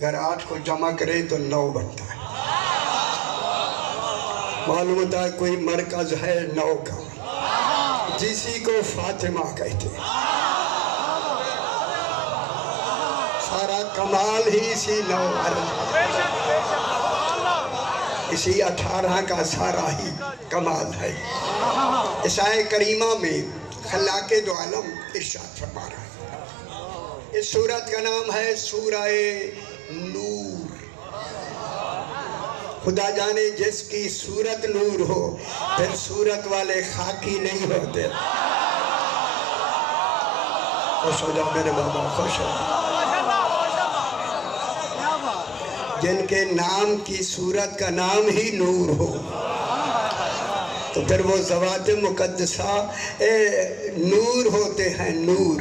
اگر 8 کو جمع کرے تو 9 بنتا ہے۔ معلوم ہوتا ہے کوئی مرکز ہے 9 کا، جسی کو فاطمہ کہتے ہیں۔ سارا کمال ہی اسی 9 اسی 18 کا سارا ہی کمال ہے۔ اس آیت کریمہ میں خلاق دو عالم ارشاد فرما رہا ہے۔ اس سورت کا نام ہے سورہ نور۔ خدا جانے جس کی سورت نور ہو پھر سورت والے خاکی نہیں ہوتے۔ خوش ہو جاؤ میرے بابا، خوش ہو جاؤ۔ جن کے نام کی سورت کا نام ہی نور ہو تو پھر وہ ذوات مقدسہ نور ہوتے ہیں۔ نور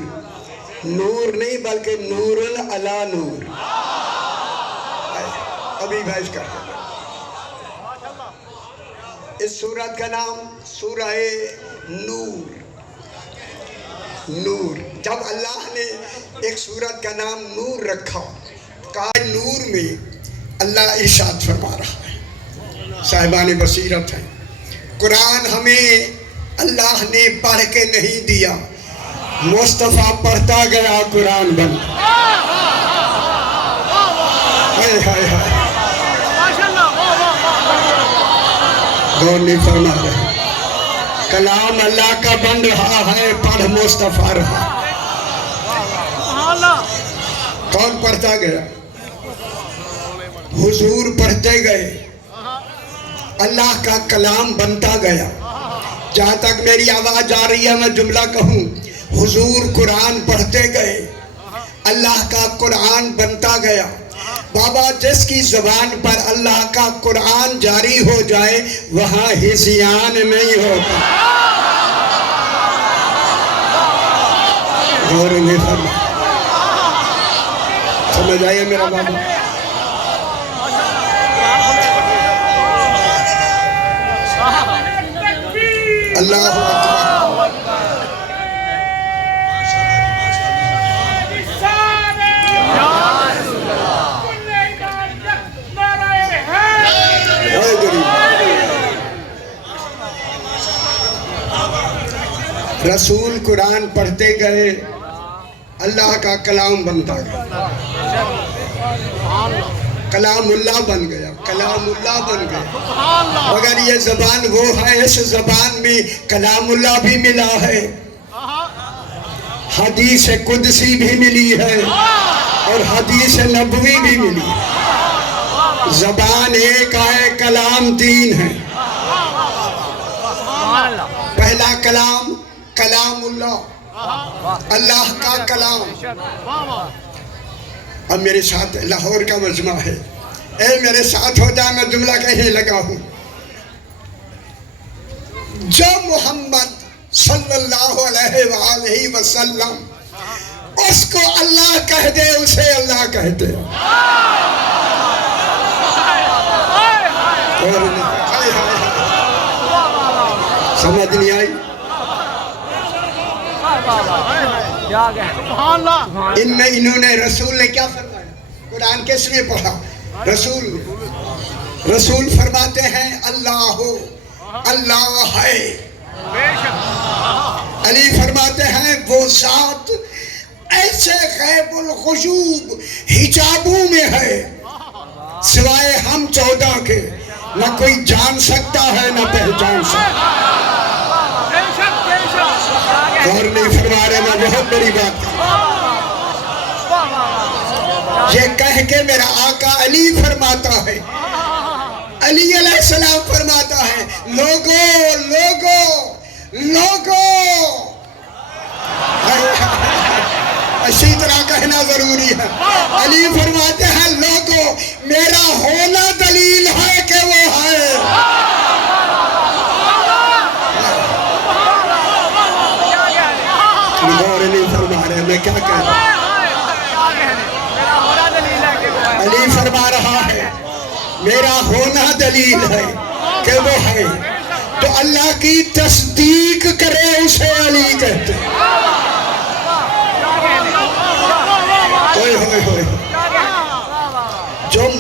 نور نہیں بلکہ نور علی نور۔ ابھی بحث کرتے ہیں۔ اس سورت کا نام سورہ نور۔ نور، جب اللہ نے ایک سورت کا نام نور رکھا، کہا نور میں اللہ ارشاد فرما رہا ہے۔ صاحبان بصیرت ہیں، قرآن ہمیں اللہ نے پڑھ کے نہیں دیا، مصطفیٰ پڑھتا گیا قرآن بن۔ ہائے ہائے ہائے، غور نہیں فرما رہے۔ کلام اللہ کا بن رہا ہے، پڑھ مصطفیٰ رہا۔ کون پڑھتا گیا؟ حضور پڑھتے گئے، اللہ کا کلام بنتا گیا۔ جہاں تک میری آواز آ رہی ہے میں جملہ کہوں، حضور قرآن پڑھتے گئے، اللہ کا قرآن بنتا گیا۔ بابا جس کی زبان پر اللہ کا قرآن جاری ہو جائے وہاں ہذیان نہیں ہوتا۔ غور نہیں فرما، سمجھ آئیے میرا بابا۔ اللہ اکبر۔ رسول قرآن پڑھتے گئے، اللہ کا کلام بنتا گیا، کلام اللہ بن گیا، کلام اللہ بن گیا۔ مگر یہ زبان وہ ہے، اس زبان میں کلام اللہ بھی ملا ہے، حدیث قدسی بھی ملی ہے اور حدیث نبوی بھی ملی ہے۔ زبان ایک ہے، کلام 3 ہے۔ پہلا کلام کلام اللہ، اللہ کا کلام۔ اب میرے ساتھ لاہور کا مجمع ہے، اے میرے ساتھ ہو جائے، میں جملہ کہنے لگا ہوں۔ جو محمد صلی اللہ علیہ وآلہ وسلم اس کو اللہ کہہ دے اسے اللہ کہتے ہیں۔ سمجھ نہیں آئی؟ ان میں انہوں نے رسول نے کیا فرمایا؟ قرآن کس میں پڑھا؟ رسول فرماتے ہیں اللہ اللہ ہے۔ علی فرماتے ہیں وہ ذات ایسے غیب الغیوب حجابوں میں ہے سوائے ہم 14 کے نہ کوئی جان سکتا ہے نہ پہچان سکتا۔ غور نہیں فرما رہے، میں بہت بڑی بات یہ کہہ کے میرا آقا علی فرماتا ہے، علی علیہ السلام فرماتا ہے لوگو لوگو لوگو۔ اسی طرح کہنا ضروری ہے۔ علی فرماتے ہیں لوگو میرا ہونا دلیل ہے کہ وہ ہے۔ غور نہیں فرما رہے، میں کیا کہہ رہا ہوں؟ علی فرما رہا ہے میرا ہونا دلیل ہے کہ وہ ہے، تو اللہ کی تصدیق کرے اسے علی کہتے ہیں۔ ہوئے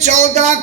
14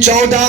14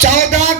14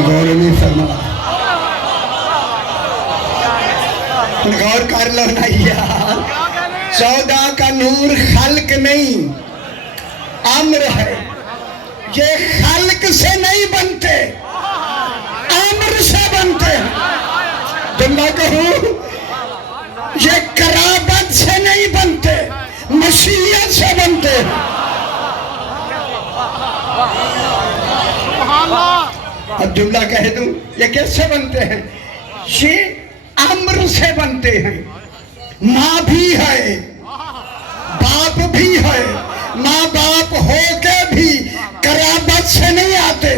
غور نہیں فرما غور کر لو نا یار 14 کا نور خلق نہیں امر ہے یہ خلق سے نہیں بنتے امر سے بنتے ہیں جملہ کہوں یہ قرابت سے نہیں بنتے مشیت سے بنتے ہیں اب جملہ کہہ دوں یہ کیسے سے بنتے ہیں یہ امر سے بنتے ہیں ماں بھی ہے باپ بھی ہے ماں باپ ہو کے بھی قرابت سے نہیں آتے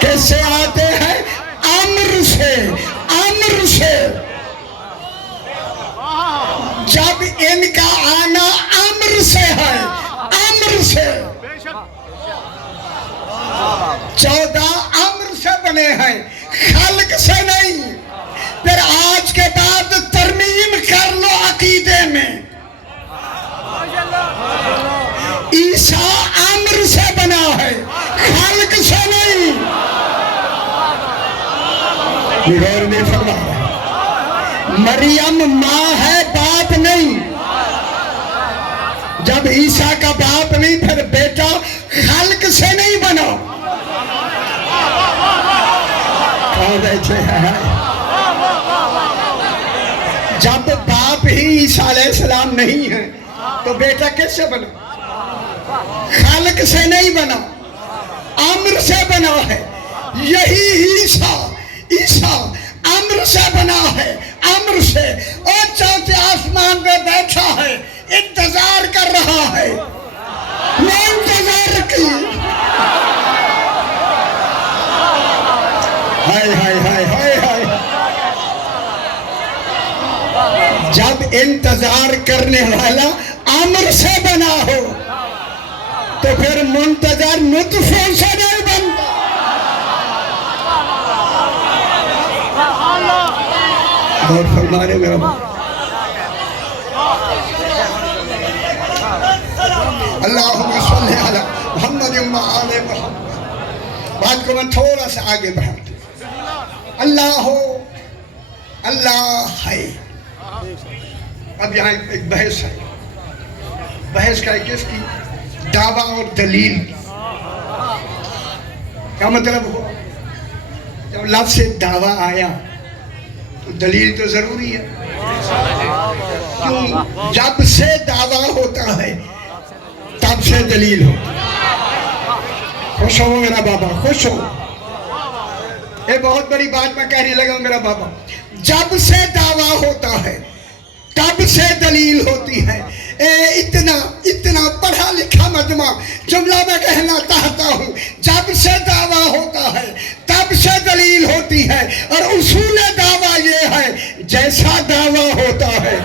کیسے آتے ہیں امر سے جب ان کا آنا امر سے ہے امر سے 14 امر سے بنے ہیں خلق سے نہیں پھر آج کے بعد ترمیم کر لو عقیدے میں عیسیٰ امر سے بنا ہے خلق سے نہیں غور نہیں فرما مریم ماں ہے باپ نہیں جب عیسیٰ کا باپ نہیں پھر بیٹا خلق سے نہیں بنا جب باپ ہی عیسیٰ علیہ السلام نہیں ہے تو بیٹا کیسے بنا خالق سے نہیں بنا امر سے بنا ہے یہی عیسیٰ امر سے بنا ہے امر سے اور چوتھے آسمان پہ بیٹھا ہے انتظار کر رہا ہے میں انتظار کی ہائے جب انتظار کرنے والا امر سے بنا ہو تو پھر منتظر نطفوں سے نہیں بنتا اور فرمانے میں اللہم صلی علی محمد و آل محمد بات کو میں تھوڑا سا آگے بڑھاتا اللہ ہے اب یہاں ایک بحث ہے بحث کا کس کی دعویٰ اور دلیل کیا مطلب ہوا جب لفظ سے دعویٰ آیا تو دلیل تو ضروری ہے کیوں جب سے دعویٰ ہوتا ہے تب سے دلیل ہوتا ہے خوش ہو میرا بابا خوش ہو یہ بہت بڑی بات میں کہنے لگا میرا بابا جب سے دعویٰ ہوتا ہے تب سے دلیل ہوتی ہے اتنا پڑھا لکھا مجمع جملہ میں کہنا چاہتا ہوں جب سے دعویٰ ہوتا ہے تب سے دلیل ہوتی ہے اور اصول دعویٰ یہ ہے جیسا دعویٰ ہوتا ہے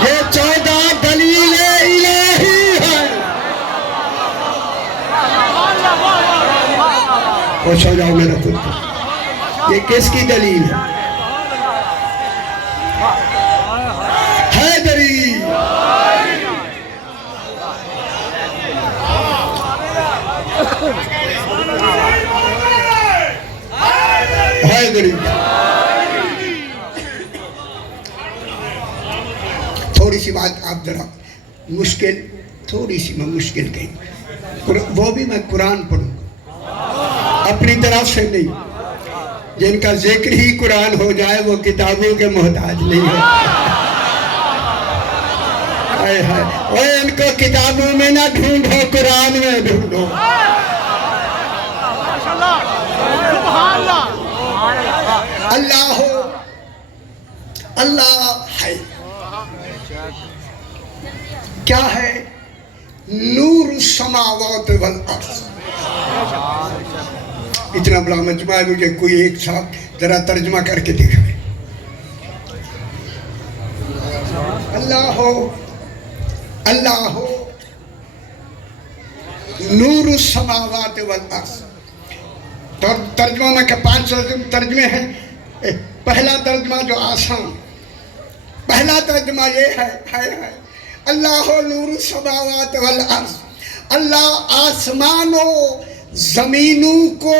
یہ 14 دلیل الہی ہے خوش ہو جاؤ میرا پتر یہ کس کی دلیل ہے حیدری حیدری تھوڑی سی بات آپ ذرا مشکل تھوڑی سی میں مشکل کہیں وہ بھی میں قرآن پڑھوں اپنی طرف سے نہیں جن کا ذکر ہی قرآن ہو جائے وہ کتابوں کے محتاج نہیں ہے اور ان کو کتابوں میں نہ ڈھونڈو قرآن میں ڈھونڈو اللہ ہے کیا ہے نور السماوات والارض اتنا بڑا مجمع ہے مجھے کوئی ایک صاحب ذرا ترجمہ کر کے دکھائے اللہ ہو نور السماوات والارض ترجمہ میں کہ 5 ترجمے ہیں پہلا ترجمہ جو آسان پہلا ترجمہ یہ ہے اللہ نور السماوات والارض، اللہ آسمانوں زمینوں کو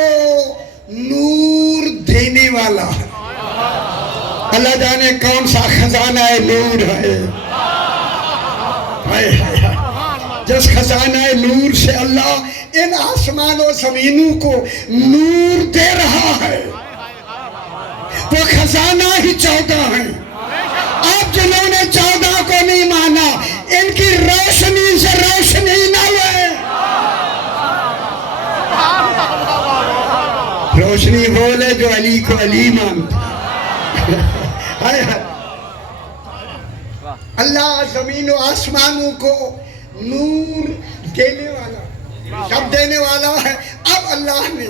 نور دینے والا ہے۔ اللہ جانے کون سا خزانہ نور ہے، جس خزانہ نور سے اللہ ان آسمان و زمینوں کو نور دے رہا ہے، وہ خزانہ ہی 14 ہے۔ آپ جنہوں نے 14 کو نہیں مانا، ان کی روشنی سے روشنی نہ لے۔ روشنی بولے جو علی کو علی مانتا۔ اللہ زمین و آسمانوں کو نور دینے والا، سب دینے والا ہے۔ اب اللہ نے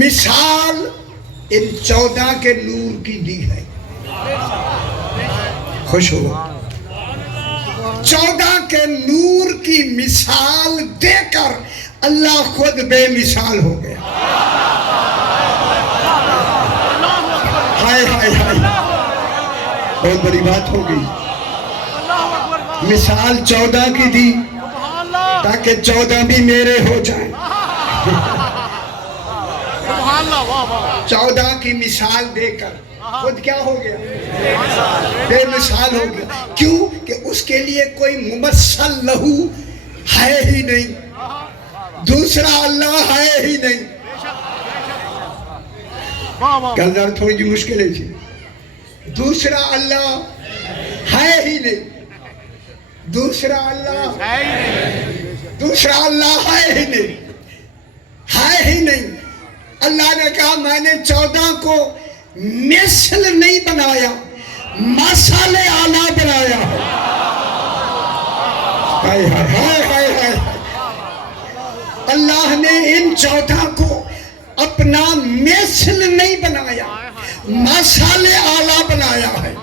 مثال ان 14 کے نور کی دی ہے۔ خوش ہو، 14 کے نور کی مثال دے کر اللہ خود بے مثال ہو گیا۔ ہائے ہائے ہائے، بہت بڑی بات ہو گئی۔ مثال 14 کی دی تاکہ 14 بھی میرے ہو جائیں۔ 14 کی مثال دے کر خود کیا ہو گیا؟ بے مثال ہو گیا۔ کیوں کہ اس کے لیے کوئی ممثل لہو ہے ہی نہیں، دوسرا اللہ ہے ہی نہیں۔ کلدار تھوڑی جی مشکلیں تھی، دوسرا اللہ ہے ہی نہیں، دوسرا اللہ ہے ہی نہیں، ہے ہی نہیں۔ اللہ نے کہا میں نے 14 کو مثل نہیں بنایا، مثال اعلیٰ بنایا ہے۔ ہائے ہائے ہائے ہائے، اللہ نے ان 14 کو اپنا مثل نہیں بنایا، مثال اعلیٰ بنایا ہے۔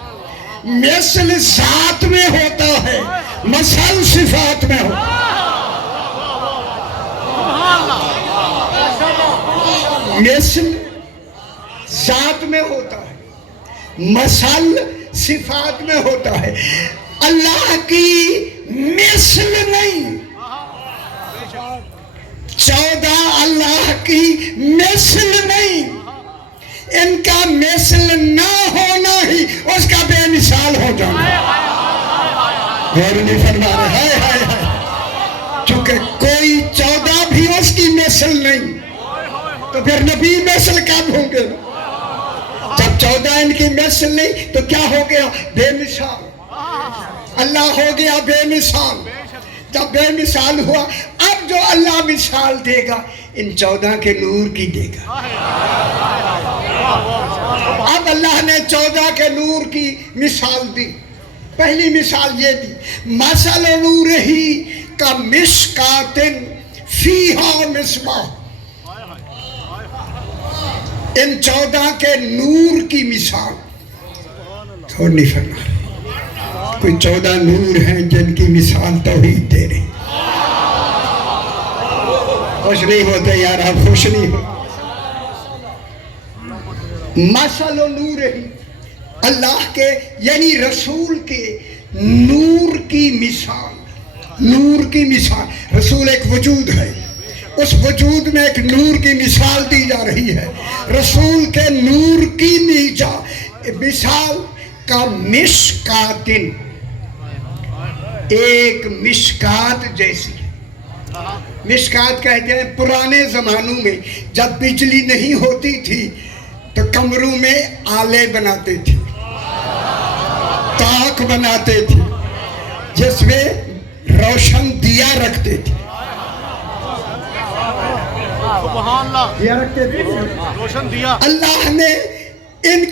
مثل ذات میں ہوتا ہے، مثل صفات میں ہوتا ہے۔ مثل ذات میں ہوتا ہے، مثل صفات میں ہوتا ہے۔ اللہ کی مثل نہیں، 14 اللہ کی مثل نہیں، ان کا مثل نہ ہونا ہی اس کا بے مثال ہو جانا۔ غور نہیں فرما رہے، ہائے ہائے ہائے، چونکہ کوئی 14 بھی اس کی مثل نہیں تو پھر نبی مثل کب ہوں گے؟ جب 14 ان کی مثل نہیں تو کیا ہو گیا؟ بے مثال۔ اللہ ہو گیا بے مثال۔ جب بے مثال ہوا، اب جو اللہ مثال دے گا ان 14 کے نور کی دے گا۔ اب اللہ نے 14 کے نور کی مثال دی۔ پہلی مثال یہ دی، مثل نورہ کمشکاۃ فیہا مصباح۔ ان 14 کے نور کی مثال تھوڑی فرما، کوئی 14 نور ہیں جن کی مثال توحید دے رہے۔ خوش نہیں ہوتے یار، آپ خوش نہیں ہو۔ مثل نور ہی، اللہ کے یعنی رسول کے نور کی مثال۔ نور کی مثال، رسول ایک وجود ہے، اس وجود میں ایک نور کی مثال دی جا رہی ہے۔ رسول کے نور کی مثال کا مشکات، ایک مشکات جیسی۔ مشکات کہتے ہیں پرانے زمانوں میں جب بجلی نہیں ہوتی تھی تو کمروں میں آلے بناتے تھے، تاک بناتے تھے جس میں روشن دیا رکھتے تھے۔ دیا رکھتے تھے، روشن دیا۔ اللہ نے ان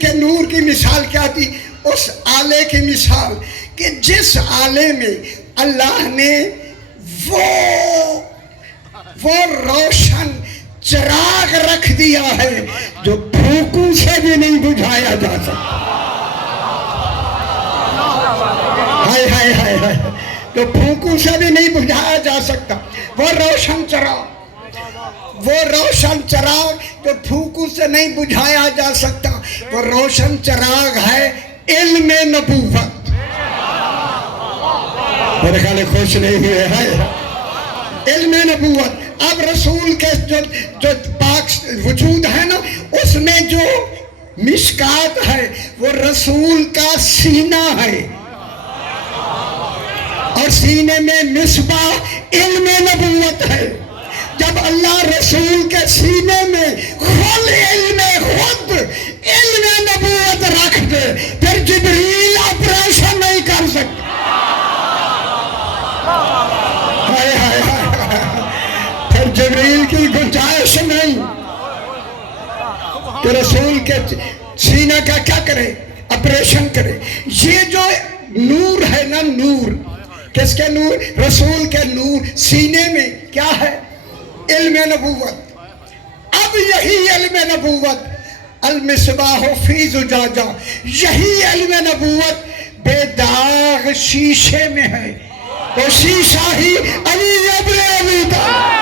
کے نور کی مثال کیا تھی؟ اس آلے کی مثال کہ جس آلے میں اللہ نے وہ روشن چراغ رکھ دیا ہے جو پھونکوں سے بھی نہیں بجھایا جا سکتا۔ ہائے ہائے ہائے ہائے، جو پھونکوں سے بھی نہیں بجھایا جا سکتا، وہ روشن چراغ۔ وہ روشن چراغ جو پھوکوں سے نہیں بجھایا جا سکتا، وہ روشن چراغ ہے علم نبوت۔ میرے خیال خوش نہیں ہوئے ہے علم نبوت۔ اب رسول کے جو پاک وجود ہے نا، اس میں جو مشکات ہے وہ رسول کا سینہ ہے، اور سینے میں مصباح علم نبوت ہے۔ جب اللہ رسول کے سینے میں خود علم نبوت رکھ دے، پھر جبریل آپریشن نہیں کر سکتے۔ پھر جبریل کی گنجائش نہیں کہ رسول کے سینہ کا کیا کرے، آپریشن کرے۔ یہ جو نور ہے نا، نور کس کے نور؟ رسول کے نور سینے میں کیا ہے؟ علم نبوت۔ اب یہی علم نبوت المصباح فی زجاجہ، یہی علم نبوت بے داغ شیشے میں ہے، وہ شیشہ ہی علی ابن ابی طالب۔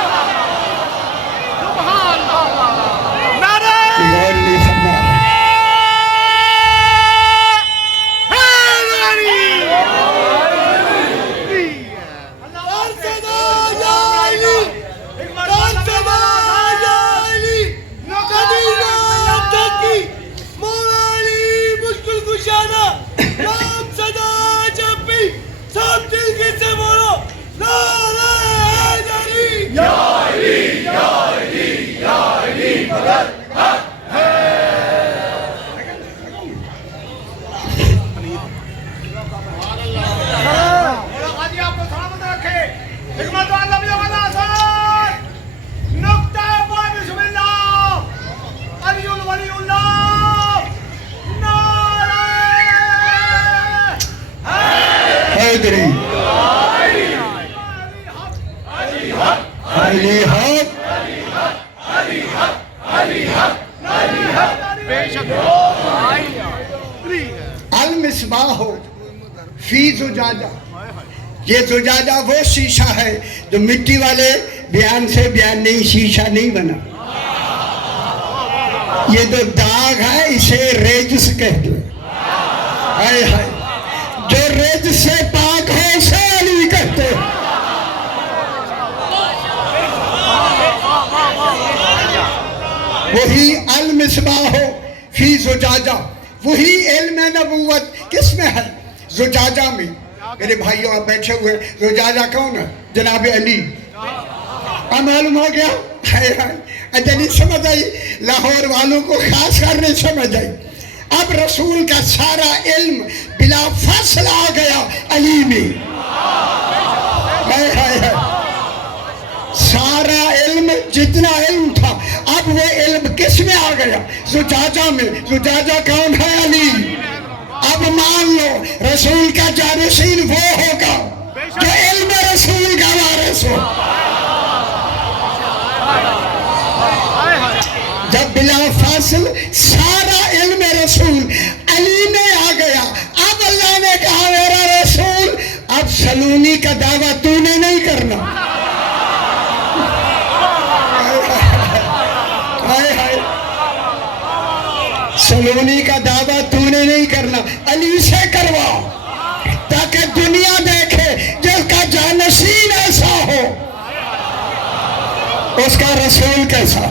المصباح فی زجاجہ، یہ زجاجہ وہ شیشہ ہے جو مٹی والے بیان سے بیان نہیں، شیشہ نہیں بنا۔ یہ جو داغ ہے اسے ریجس کہتے ہیں، جو ریجس سے پاک ہے اسے علی کہتے ہیں۔ وہی المصباح فی زجاجہ، وہی علم نبوت کس میں ہے؟ زجاجہ میں۔ میرے بھائیوں آپ بیٹھے ہوئے، زجاجہ کون ہے؟ جناب علی۔ اب معلوم ہو گیا؟ اچھا نہیں سمجھ آئی؟ لاہور والوں کو خاص کر نہیں سمجھ آئی۔ اب رسول کا سارا علم بلا فاصلہ آ گیا علی میں۔ سارا علم، جتنا علم تھا، اب وہ علم کس میں آ گیا؟ زجاجہ میں۔ زجاجہ کون ہے؟ علی۔ اب مان لو رسول کا جانشین وہ ہوگا جو علم رسول کا وارث ہو۔ جب بلا فاصل سارا علم رسول علی میں آ گیا، اب اللہ نے کہا میرا رسول اب سلونی کا دعویٰ تو نے نہیں کرنا۔ سلونی کا دعویٰ تو نے نہیں کرنا، علی سے کروا، تاکہ دنیا دیکھے جس کا جانشین ایسا ہو اس کا رسول کیسا۔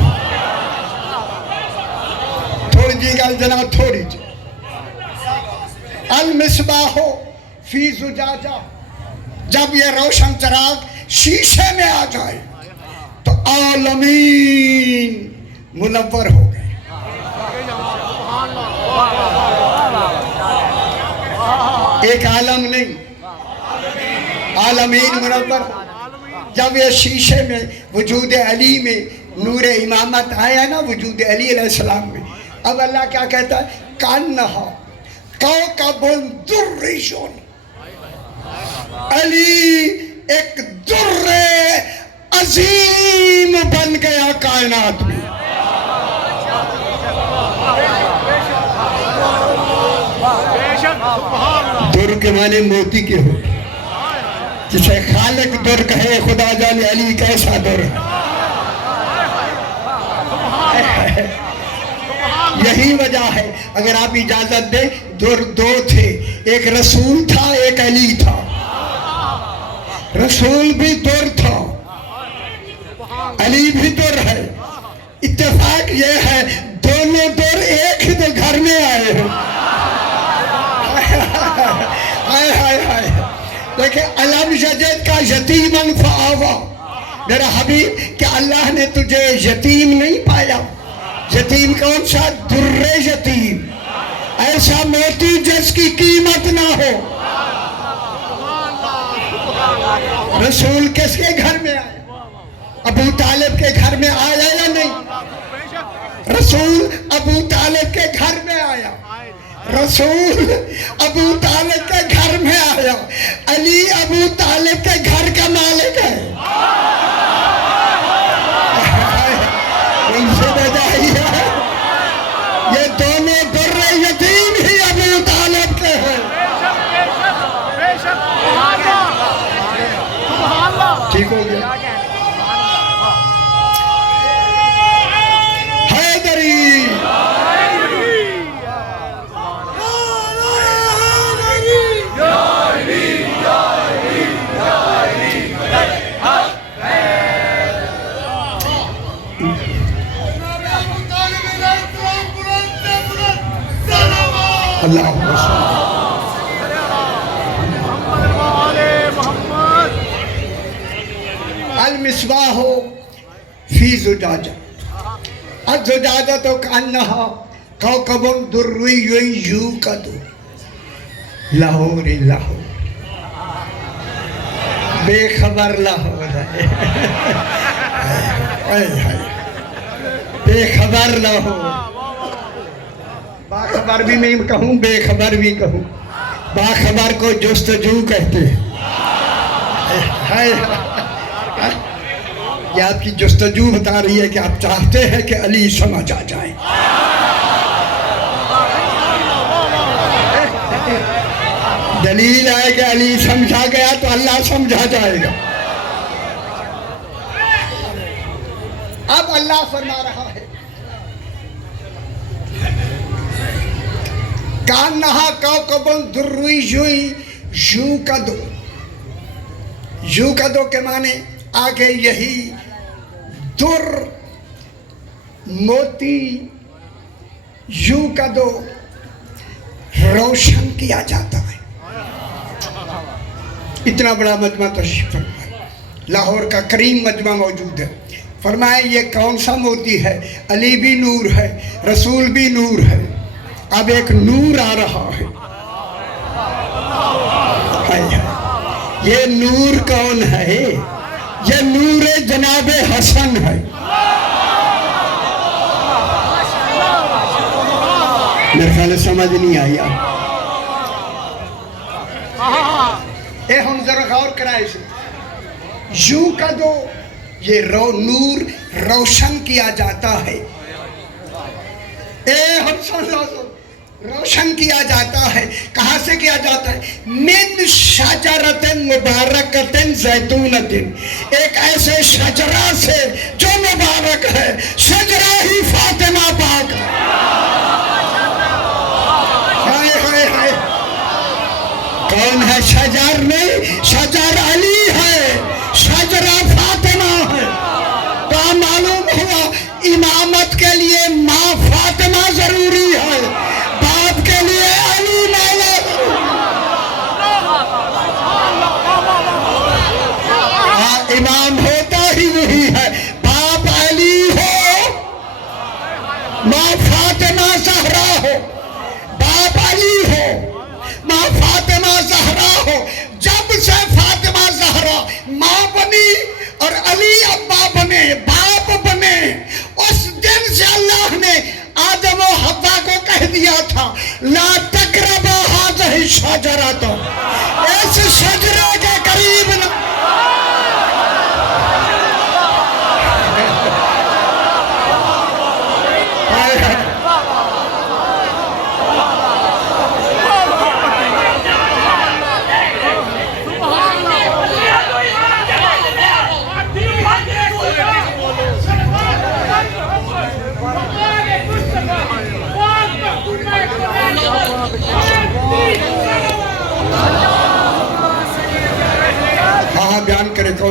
تھوڑی جی گل جناب، تھوڑی جی۔ المصباح فی زجاجہ، جب یہ روشن چراغ شیشے میں آ جائے تو عالمین منور ہو گئے۔ ایک عالم نہیں، عالمین منور۔ جب یہ شیشے میں وجود علی میں نور امامت آیا نا، وجود علی علیہ السلام میں، اب اللہ کیا کہتا ہے؟ کانہا کوکب درّیٌ، علی ایک در عظیم بن گیا کائنات میں۔ در کے معنی موتی کے ہو، جسے خالق در کہے، خدا جانے علی کیسا در ہے۔ وجہ ہے. اگر آپ اجازت دیں دو تھے, ایک رسول تھا ایک علی تھا. رسول بھی در تھا, علی بھی در ہے. اتفاق یہ ہے دونوں در ایک ہی تو گھر میں آئے ہیں. ہائے ہائے ہائے. دیکھیں علم یجد کا یتیمن فآوا. میرا حبیب کہ اللہ نے تجھے یتیم نہیں پایا. یتیم کون سا؟ در یتیم, ایسا موتی جس کی قیمت نہ ہو. رسول کس کے گھر میں آئے؟ ابو طالب کے گھر میں آیا یا نہیں؟ رسول ابو طالب کے گھر میں آیا. رسول ابو طالب کے گھر میں آیا. علی ابو طالب کے گھر کا مالک ہے. ان سے بجائیے یہ دونوں در یتیم ہی ابو طالب کے ہیں. ٹھیک ہو گیا. حیدری اللہ المصباح فی زجاجہ. الزجاجۃ کأنہا کوکب دری یوقد. لاہور لاہور بے خبر لاہور ہے. بے خبر لاہور. باخبر بھی میں کہوں بے خبر بھی کہوں. باخبر کو جستجو کہتے ہیں. یہ آپ کی جستجو بتا رہی ہے کہ آپ چاہتے ہیں کہ علی سمجھ آ جائے. دلیل ہے کہ علی سمجھا گیا تو اللہ سمجھا جائے گا. اب اللہ فرما رہا ہے کانہا کوکب دری یوقد. یوقد کے معنی آگے یہی در موتی یوقد روشن کیا جاتا ہے. اتنا بڑا مجمع تشریف فرمائے. لاہور کا کریم مجمع موجود ہے. فرمائے یہ کون سا موتی ہے؟ علی بھی نور ہے, رسول بھی نور ہے. اب ایک نور آ رہا ہے. یہ نور کون ہے؟ یہ نور جناب حسن ہے. میرے خیال سمجھ نہیں آئی. اے ہم ذرا غور کرائے اسے. یوقد یہ نور روشن کیا جاتا ہے. اے ہم سمجھو روشن کیا جاتا ہے. کہاں سے کیا جاتا ہے؟ من شجرۃ مبارکۃ زیتونۃ. ایک ایسے شجرہ سے جو مبارک ہے. شجرہ ہی فاطمہ پاک ہے. کون ہے شجر؟ نہیں, شجر علی ہے, شجرہ فاطمہ ہے. تو معلوم ہوا امامت کے لیے ماں فاطمہ ضروری ہے, باپ کے لیے علی مولا. امام ہوتا ہی وہی ہے. باپ علی ہو, ماں فاطمہ زہرا ہو. باپ علی ہو, ماں فاطمہ زہرا ہو. جب سے فاطمہ زہرا ماں بنی اور علی ابا بنے, باپ بنے, اس دن سے اللہ نے آدم و حوا کو کہہ دیا تھا لا تقربا هذه الشجرۃ. اس شجرے کے قریب نہ.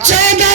14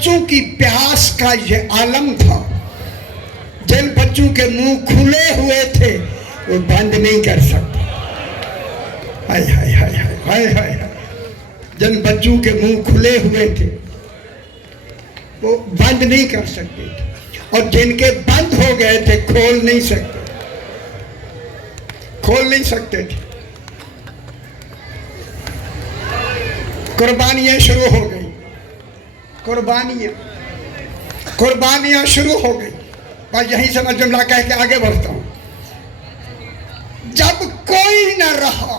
بچوں کی پیاس کا یہ عالم تھا، جن بچوں کے منہ کھلے ہوئے تھے وہ بند نہیں کر سکتے. ہائے ہائے ہائے ہائے ہائے ہائے ہائے. جن بچوں کے منہ کھلے ہوئے تھے وہ بند نہیں کر سکتے تھے، اور جن کے بند ہو گئے تھے کھول نہیں سکتے تھے. قربانیاں شروع ہو گئی، قربانیاں شروع ہو گئی. بس یہیں سے میں جملہ کہہ کے آگے بڑھتا ہوں. جب کوئی نہ رہا،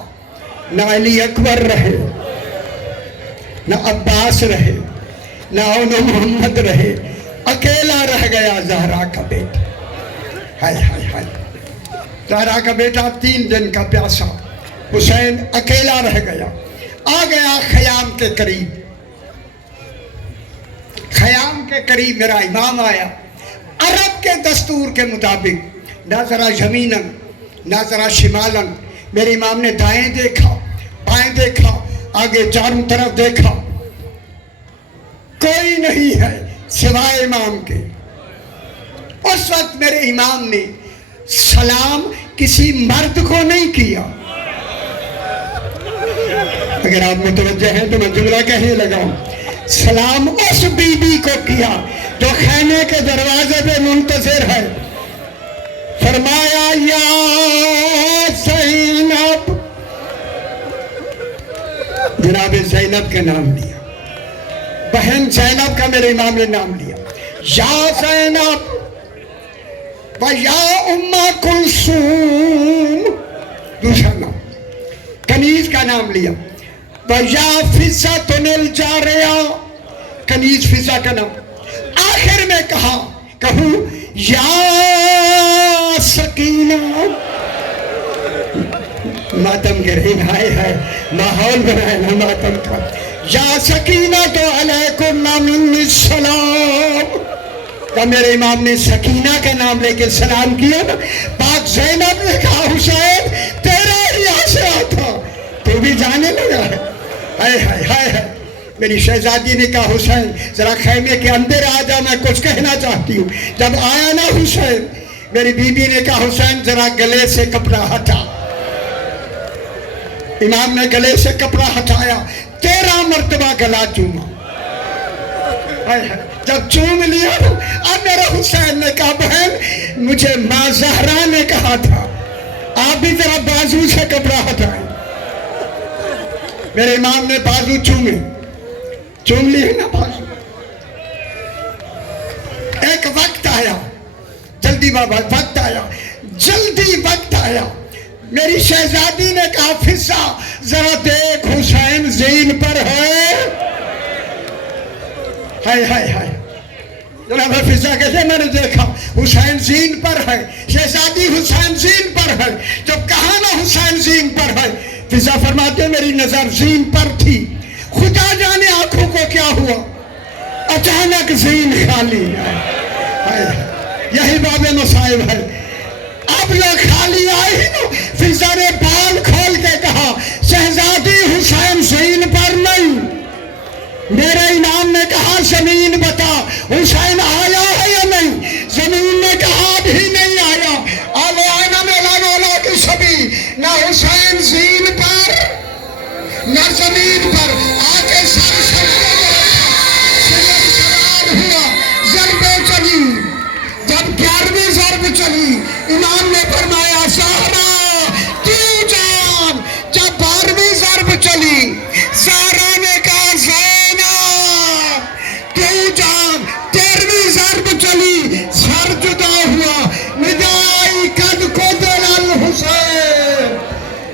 نہ علی اکبر رہے، نہ عباس رہے، نہ محمد رہے، اکیلا رہ گیا زہرا کا بیٹا. ہائے ہائے ہائے. زہرا کا بیٹا 3 دن کا پیاسا، حسین اکیلا رہ گیا. آ گیا خیام کے قریب. خیام کے قریب میرا امام آیا. عرب کے دستور کے مطابق نہ ذرا یمیناً نہ ذرا شمالاً. میرے امام نے دائیں دیکھا، بائیں دیکھا، آگے چاروں طرف دیکھا، کوئی نہیں ہے سوائے امام کے. اس وقت میرے امام نے سلام کسی مرد کو نہیں کیا. اگر آپ متوجہ ہیں تو میں جملہ کہنے لگا ہوں. سلام اس بی بی کو کیا جو خیمے کے دروازے پہ منتظر ہے. فرمایا یا زینب. جناب زینب کا نام لیا، بہن زینب کا میرے امام نے نام لیا. یا زینب و یا ام کلثوم. دوسرا نام کنیز کا نام لیا. وَيَا فِزَّةٌ الْجَارِيَةٌ. کنیز فضا کا نام. آخر میں کہوں یا سکینہ. ماتم کے رہی ہائے ہائے ماحول بنائے نا ماتم کا. یا سکینہ تو علیکم من السلام. تو میرے امام نے سکینہ کا نام لے کے سلام کیا نا. پاک زینب نے کہا حسین تیرا ہی آسرا تھا، تو بھی جانے لگا ہے. ہائے ہائے ہائے ہائے. میری شہزادی نے کہا حسین ذرا خیمے کے اندر آ جا، میں کچھ کہنا چاہتی ہوں. جب آیا نا حسین، میری بی بی نے کہا حسین ذرا گلے سے کپڑا ہٹا. امام نے گلے سے کپڑا ہٹایا، 13 مرتبہ گلا چوما. جب چوم لیا اب میرے حسین نے کہا بہن مجھے ماں زہرا نے کہا تھا آپ بھی ذرا بازو سے کپڑا ہٹائیں. میرے امام نے بازو چوم لی ہے نا بازو. ایک وقت آیا، جلدی بابا وقت آیا، جلدی وقت آیا. میری شہزادی نے کہا فضا ذرا دیکھ حسین زین پر ہے. ہائے ہائے ہائے. جناب فضا کہتے میں نے دیکھا حسین زین پر ہے. شہزادی حسین زین پر ہے. جب کہا نا حسین زین پر ہے، فضا فرماتے میری نظر زین پر تھی، خدا جانے آنکھوں کو کیا ہوا، اچانک زین خالی ہے. یہی باب مصائب ہے. اب یہ خالی آئی نا، فضا نے بال کھول کے کہا شہزادی حسین زین پر نہیں. میرے امام نے کہا زمین بتا حسین آیا ہے یا نہیں. زمین نے کہا ابھی نہیں آیا. آلوائنہ میں لانولا کی سبھی نہ حسین زین پر نہ زمین پر. آگے سر سوار ہوا، ضربیں چلی. جب 11ویں ضرب چلی امام نے فرمایا زہرا کیوں جان. جب 12ویں ضرب چلی زہرا نے کہا زینب کیوں جان. 13ویں ضرب چلی سر جدا ہوا. ندائی قد قتل الحسین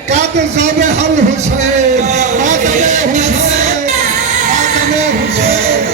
قد ذبح الحسین ماتم حسین ماتم حسین.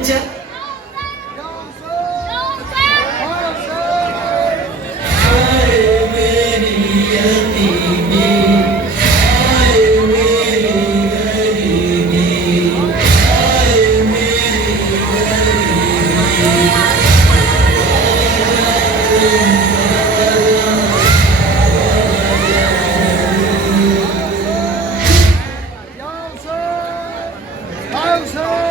اچھا Hausa!